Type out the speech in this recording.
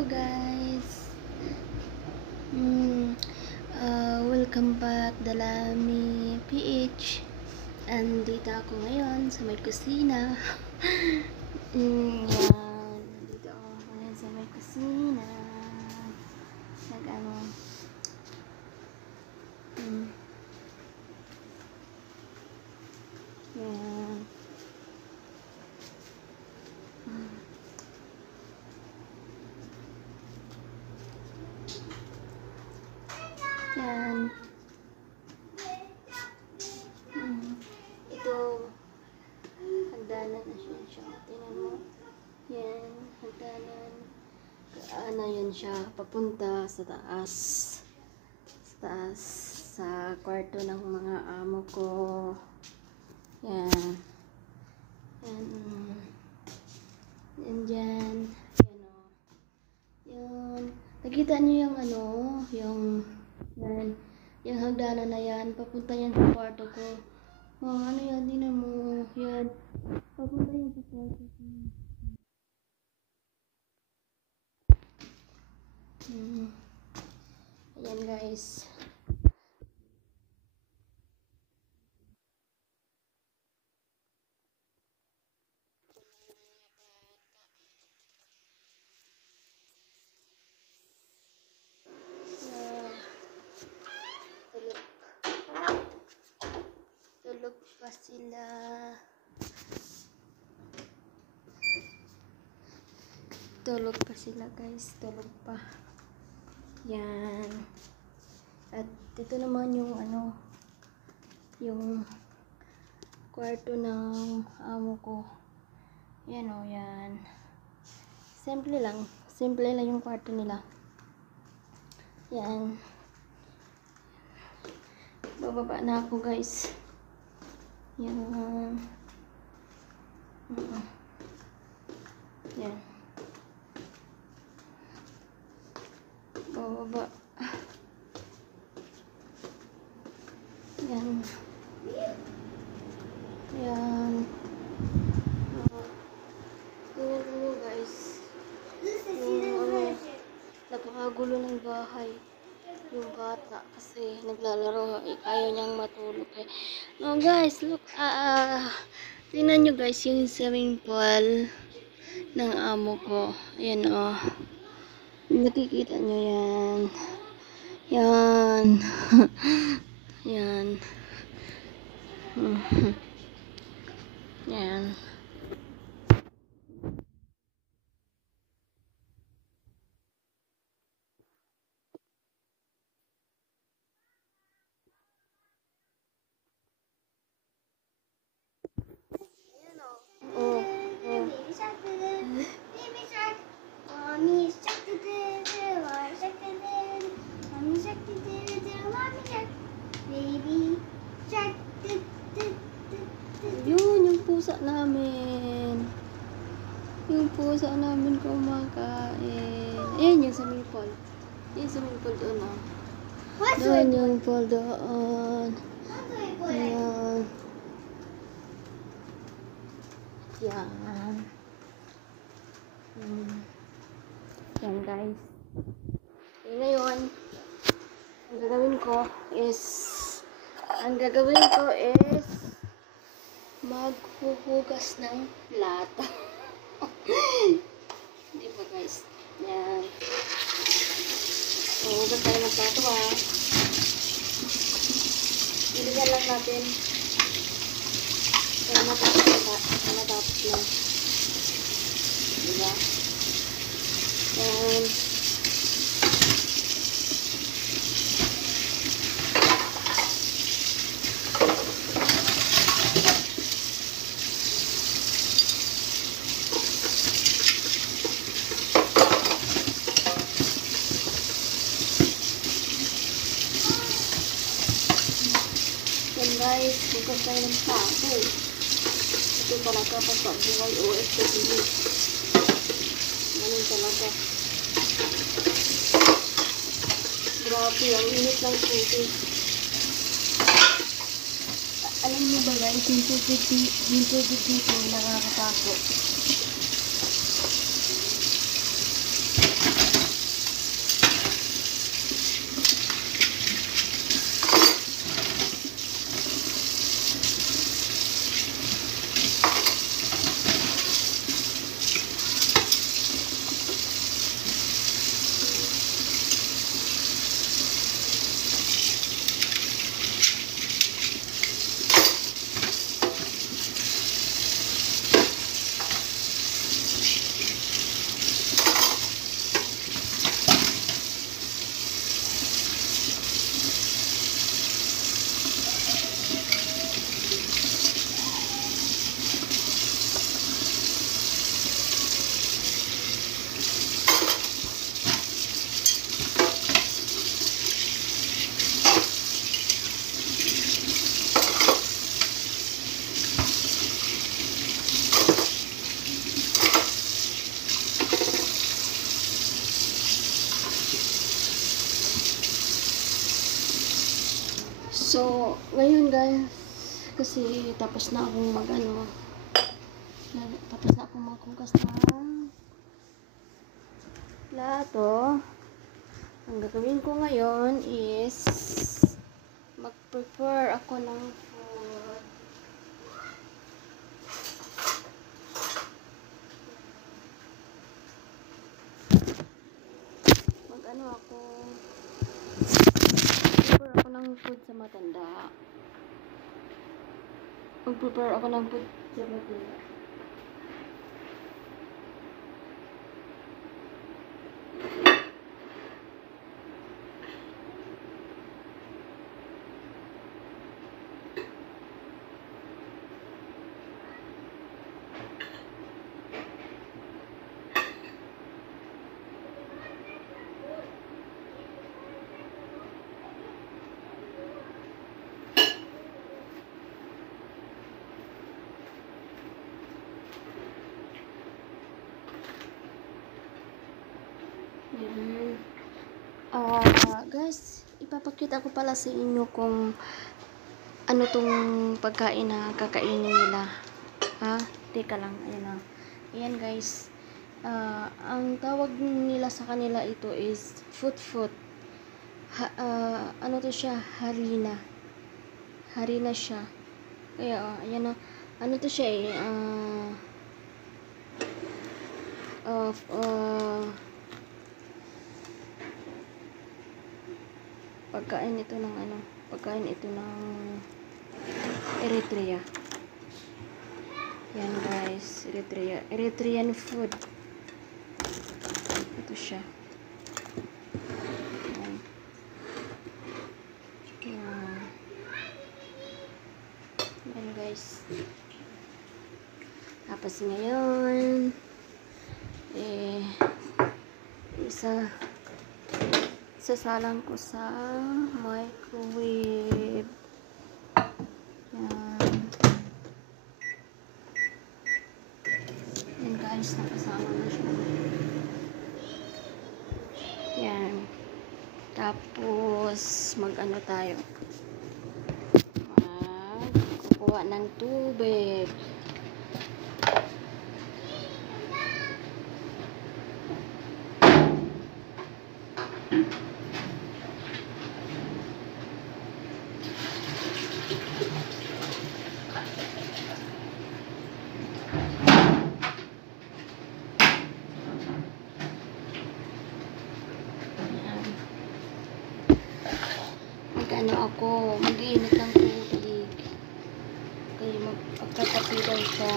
Hello guys. Welcome back Dalami PH. Andito ako ngayon sa may kusina. Yan. Andito ako ngayon sa may kusina. Nag-ano. Yan. Yan. Ito, hagdanan na siya. Tingnan mo. Yan, hagdanan. Ano yun siya, papunta sa taas. Sa taas, sa kwarto ng mga amo ko. Yan. Yan. Yan dyan. Yan o. Yan. Nakita niyo yung ano, yung yan. Yung hagdanan na yan, papunta yan sa kwarto ko. Oh, ano yan, tingnan mo. Yan. Papunta yan sa kwarto ko. Ayan guys. Tulog pa sila. Tulog pa sila guys. Tulog pa. Yan. At ito naman yung ano, yung kwarto ng amo ko. Yan o, yan. Simple lang. Simple lang yung kwarto nila. Yan. Bababa na ako guys. Yan. Yan. Bababa. Yan. Yan. Tingnan mo guys. Napakagulo ng bahay. Yung bata kasi naglalaro, ayaw niyang matulog eh. No guys, look, tingnan nyo guys yung swimming pool ng amo ko. Ayan o. Nakikita nyo yan. Yan. Yan. Yan. Oh, oh. Baby shark doo doo, baby shark, mommy shark doo doo doo, mommy shark doo doo, mommy shark doo doo doo, mommy shark, baby shark doo doo doo doo. Yun, yung pusa namin. Yung pusa namin kumakain. Ayan yung swimming pool. Yung swimming pool doon oh. What's Doon with yung pool doon. it? Ayan. Yan. Yan guys. Okay, ngayon, ang gagawin ko is maghuhugas ng plato. Di ba guys? Yan. So, hugas tayo ng plato Ilagyan lang natin. Kaya matapos na. Diba? And guys, hugas tayo ng plato. Ito talaga pag buhay OFW. Ganun talaga. Grabe, ang init ng tubig. Alam niyo ba guys, yung tubig dito nakakatakot. So, ngayon guys, kasi tapos na akong tapos na akong maghugas ng plato. Ang gagawin ko ngayon is mag-prepare ako ng food. Prepare ako ng food sa matanda. Mag-prepare ako ng food sa matanda. Yan. Guys, ipapakita ko pala sa inyo kung ano tong pagkain na kakainin nila. Ha? Teka lang. Ayan na. Ayan guys. Ang tawag nila sa kanila ito is foot. Ano to siya? Harina. Harina siya. Kaya, ayan na. Ano to siya eh? Pagkain ito ng Eritrea. Yan guys, Eritrean food. Ito siya. Yan guys. Tapos ngayon isasalang ko sa microwave. Yan guys, nakasama na siya. Yan. Tapos mag-ano tayo, kukuha ng tubig. Mag-iinit ng tubig. Kaya magkakapi daw siya.